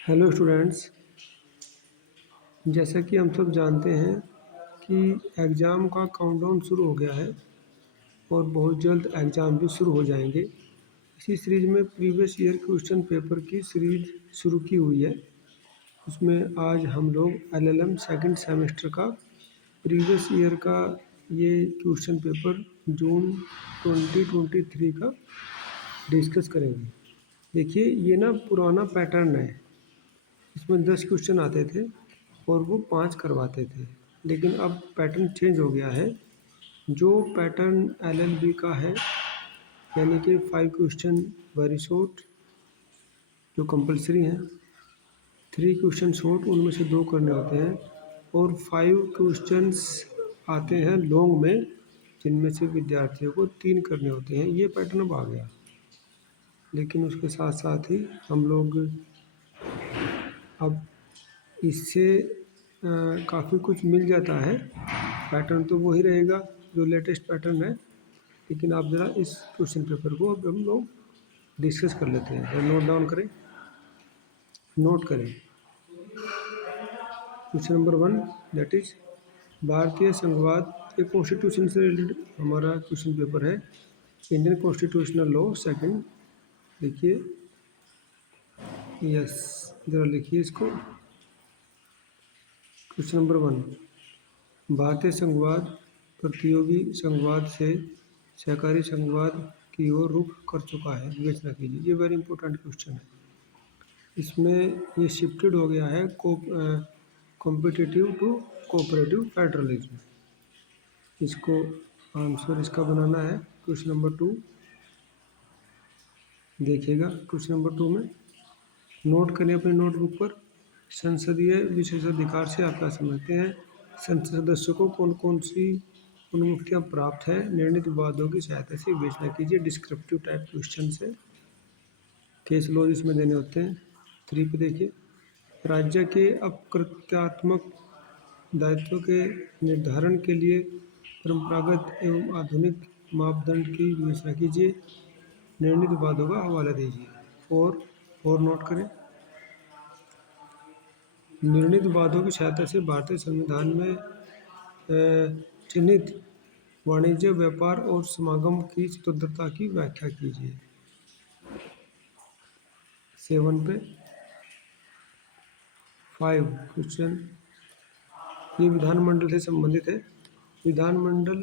Hello students, जैसा कि हम सब जानते हैं कि एग्ज़ाम का काउंटडाउन शुरू हो गया है और बहुत जल्द एग्ज़ाम भी शुरू हो जाएंगे। इसी सीरीज़ में प्रीवियस ईयर क्वेश्चन पेपर की सीरीज़ शुरू की हुई है। उसमें आज हम लोग एलएलएम सेकंड सेमेस्टर का प्रीवियस ईयर का ये क्वेश्चन पेपर जून 2023 का डिस्कस करेंगे। देखिए, ये ना पुराना पैटर्न है। इसमें 10 क्वेश्चन आते थे और वो 5 करवाते थे, लेकिन अब पैटर्न चेंज हो गया है। जो पैटर्न एलएलबी का है, यानी कि 5 क्वेश्चन वेरी शॉर्ट जो कंपलसरी हैं, 3 क्वेश्चन शॉर्ट उनमें से 2 करने होते हैं, और 5 क्वेश्चंस आते हैं लॉन्ग में, जिनमें से विद्यार्थियों को 3 करने होते हैं। ये पैटर्न अब आ गया, लेकिन उसके साथ साथ ही हम लोग अब इससे काफ़ी कुछ मिल जाता है। पैटर्न तो वही रहेगा जो लेटेस्ट पैटर्न है, लेकिन आप ज़रा इस क्वेश्चन पेपर को अब हम लोग डिस्कस कर लेते हैं। तो नोट डाउन करें, नोट करें। क्वेश्चन नंबर 1, दैट इज भारतीय संघवाद के कॉन्स्टिट्यूशन से रिलेटेड हमारा क्वेश्चन पेपर है। इंडियन कॉन्स्टिट्यूशनल लॉ सेकंड, देखिए, यस, ज़रा लिखिए इसको। क्वेश्चन नंबर 1, भारतीय संघवाद प्रतियोगी संघवाद से सहकारी संघवाद की ओर रुख कर चुका है, विवेचना कीजिए। ये वेरी इंपॉर्टेंट क्वेश्चन है। इसमें ये शिफ्टेड हो गया है कॉम्पिटिटिव टू कोऑपरेटिव फेडरलिज्म। इसको आंसर इसका बनाना है। क्वेश्चन नंबर 2 देखिएगा। क्वेश्चन नंबर 2 में नोट करें अपनी नोटबुक पर। संसदीय विशेषाधिकार से आप क्या समझते हैं? संसद सदस्यों को कौन कौन सी अनुमतियाँ प्राप्त है? निर्णित वादों की सहायता से विवेचना कीजिए। डिस्क्रिप्टिव टाइप क्वेश्चन से केस लॉज इसमें देने होते हैं। 3 पे देखिए, राज्य के अप्रत्यात्मक दायित्व के निर्धारण के लिए परंपरागत एवं आधुनिक मापदंड की विवेचना कीजिए। निर्णित वादों का हवाला दीजिए। और नोट करें, निर्णित वादों की सहायता से भारतीय संविधान में चिन्हित वाणिज्य, व्यापार और समागम की स्वतंत्रता की व्याख्या कीजिए। 7 पे 5 क्वेश्चन, ये विधानमंडल से संबंधित है। विधानमंडल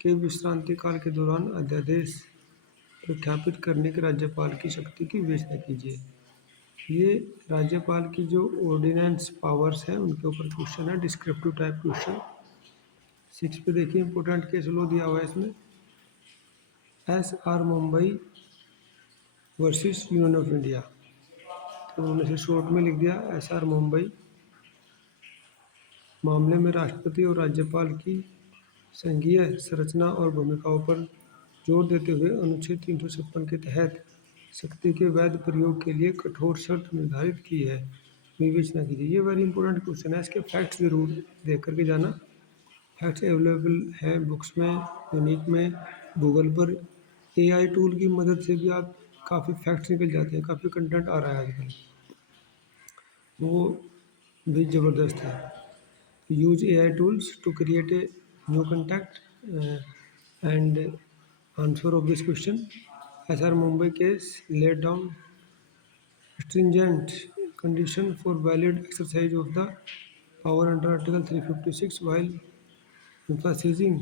के विश्रांति काल के दौरान अध्यादेश प्रख्यापित करने के राज्यपाल की शक्ति की विवेचना कीजिए। ये राज्यपाल की जो ऑर्डिनेंस पावर्स हैं उनके ऊपर क्वेश्चन है, डिस्क्रिप्टिव टाइप क्वेश्चन। 6 पे देखिए, इंपॉर्टेंट केस लो दिया हुआ है इसमें, SR Mumbai versus union of India. तो उन्होंने से शॉर्ट में लिख दिया SR मुंबई। मामले में राष्ट्रपति और राज्यपाल की संघीय संरचना और भूमिकाओं पर जोर देते हुए अनुच्छेद 356 के तहत शक्ति के वैध प्रयोग के लिए कठोर शर्त निर्धारित की है, विवेचना कीजिए। ये वेरी इंपॉर्टेंट क्वेश्चन है। इसके फैक्ट्स जरूर देख करके जाना। फैक्ट्स अवेलेबल हैं बुक्स में, यूनिक में, गूगल पर। AI टूल की मदद से भी आप काफ़ी फैक्ट्स निकल जाते हैं। काफ़ी कंटेंट आ रहा है आजकल, वो भी ज़बरदस्त है। Use AI tools to create a new contact and answer of this question. SR Mumbai case laid down stringent condition for valid exercise of the power under Article 356 while emphasizing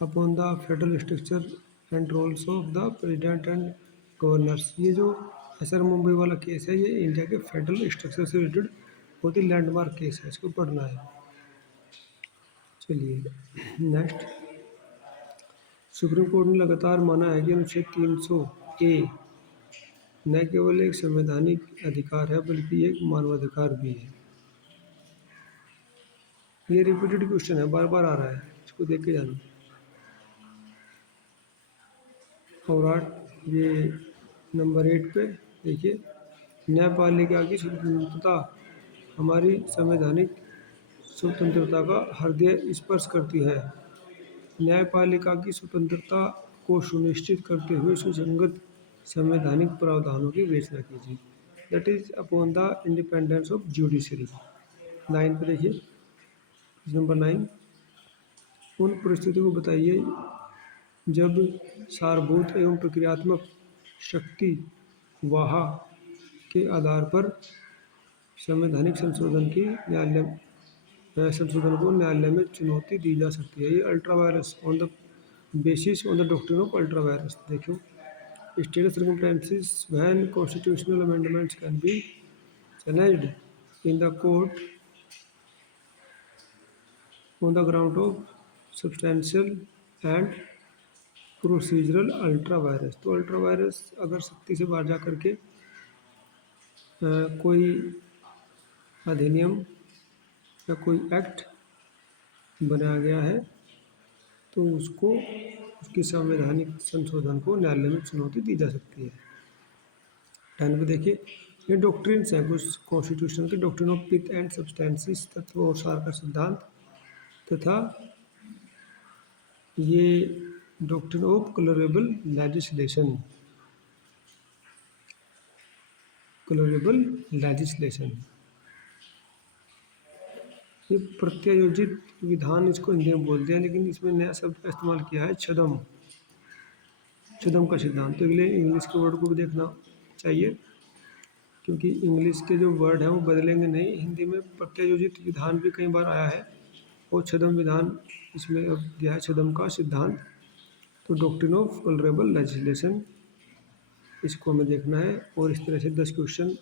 upon the federal structure and roles of the president and governors. ये जो SR Mumbai वाला case है, ये India के federal structure से related बहुत ही landmark case है, इसको पढ़ना है। चलिए नेक्स्ट, सुप्रीम कोर्ट ने लगातार माना है कि अनुच्छेद 300A न केवल एक संवैधानिक अधिकार है बल्कि एक मानवाधिकार भी है। ये रिपीटेड क्वेश्चन है, बार बार आ रहा है, इसको देख के जाना। और 8, ये नंबर 8 पे देखिए, न्यायपालिका की स्वतंत्रता हमारी संवैधानिक स्वतंत्रता का हृदय स्पर्श करती है। न्यायपालिका की स्वतंत्रता को सुनिश्चित करते हुए सुसंगत संवैधानिक प्रावधानों की विवेचना कीजिए। That is upon the independence of judiciary. 9 पे देखिए, नंबर 9, उन परिस्थितियों को बताइए जब सारभूत एवं प्रक्रियात्मक शक्ति वाह के आधार पर संवैधानिक संशोधन को न्यायालय में चुनौती दी जा सकती है। ये ultra vires on the basis on the doctrine of ultra vires. देखो, state circumstances when constitutional amendments can be challenged in the court on the ground of substantial and procedural ultra vires. तो ultra vires अगर सख्ती से बाहर जा करके कोई अधिनियम या कोई एक्ट बनाया गया है तो उसको उसकी संवैधानिक संशोधन को न्यायालय में चुनौती दी जा सकती है। 10 पे देखिए, ये डॉक्ट्रिन्स हैं कुछ कॉन्स्टिट्यूशन के, doctrine of pith and substances, तत्व और सार का सिद्धांत, तथा ये डॉक्ट्रिन ऑफ कलरेबल लेजिस्लेशन, ये प्रत्यायोजित विधान इसको हिंदी में बोलते हैं, लेकिन इसमें नया शब्द का इस्तेमाल किया है छदम का सिद्धांत। तो अगले इंग्लिश के वर्ड को भी देखना चाहिए, क्योंकि इंग्लिश के जो वर्ड हैं वो बदलेंगे नहीं। हिंदी में प्रत्यायोजित विधान भी कई बार आया है और छदम विधान इसमें दिया है, छदम का सिद्धांत। तो डॉक्ट्रिन ऑफ कलरेबल लेजिस्लेशन, इसको हमें देखना है। और इस तरह से 10 क्वेश्चन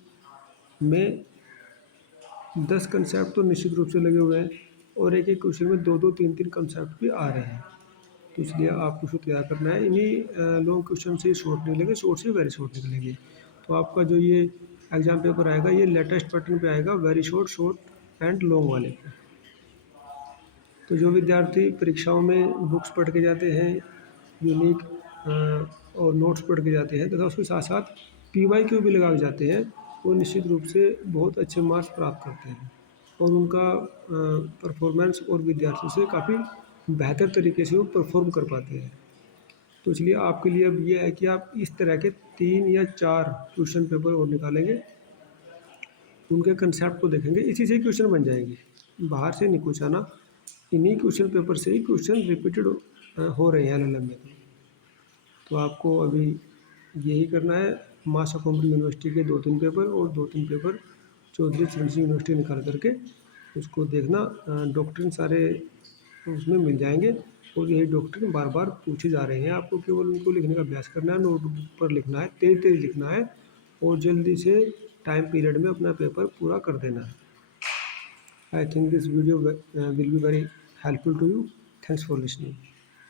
में 10 कंसेप्ट तो निश्चित रूप से लगे हुए हैं और एक एक क्वेश्चन में 2-2, 3-3 कंसेप्ट भी आ रहे हैं। तो इसलिए आपको उसको तैयार करना है। इन्हीं लॉन्ग क्वेश्चन से शॉर्ट निकलेंगे, शॉर्ट से वेरी शॉर्ट निकलेंगे। तो आपका जो ये एग्जाम पेपर आएगा ये लेटेस्ट पैटर्न पे आएगा, very short, short and long वाले पे। तो जो विद्यार्थी परीक्षाओं में बुक्स पढ़ के जाते हैं, यूनिक और नोट्स पढ़ के जाते हैं, तथा उसके साथ साथ PYQ भी लगा के जाते हैं, वो निश्चित रूप से बहुत अच्छे मार्क्स प्राप्त करते हैं और उनका परफॉर्मेंस और विद्यार्थियों से काफ़ी बेहतर तरीके से वो परफॉर्म कर पाते हैं। तो इसलिए आपके लिए अब ये है कि आप इस तरह के 3 या 4 क्वेश्चन पेपर और निकालेंगे, उनके कंसेप्ट को देखेंगे, इसी से क्वेश्चन बन जाएंगे, बाहर से नहीं कुछ आना। इन्हीं क्वेश्चन पेपर से ही क्वेश्चन रिपीटेड हो रहे हैं LLM में। तो आपको अभी यही करना है, मास कॉम्प्यूटर यूनिवर्सिटी के 2-3 पेपर और 2-3 पेपर चौधरी चरण सिंह यूनिवर्सिटी निकाल करके उसको देखना। डॉक्ट्रिन सारे उसमें मिल जाएंगे और यही डॉक्ट्रिन बार बार पूछे जा रहे हैं। आपको केवल उनको लिखने का अभ्यास करना है, नोटबुक पर लिखना है, तेज तेज लिखना है और जल्दी से टाइम पीरियड में अपना पेपर पूरा कर देना है। I think this video will be very helpful to you. Thanks for listening.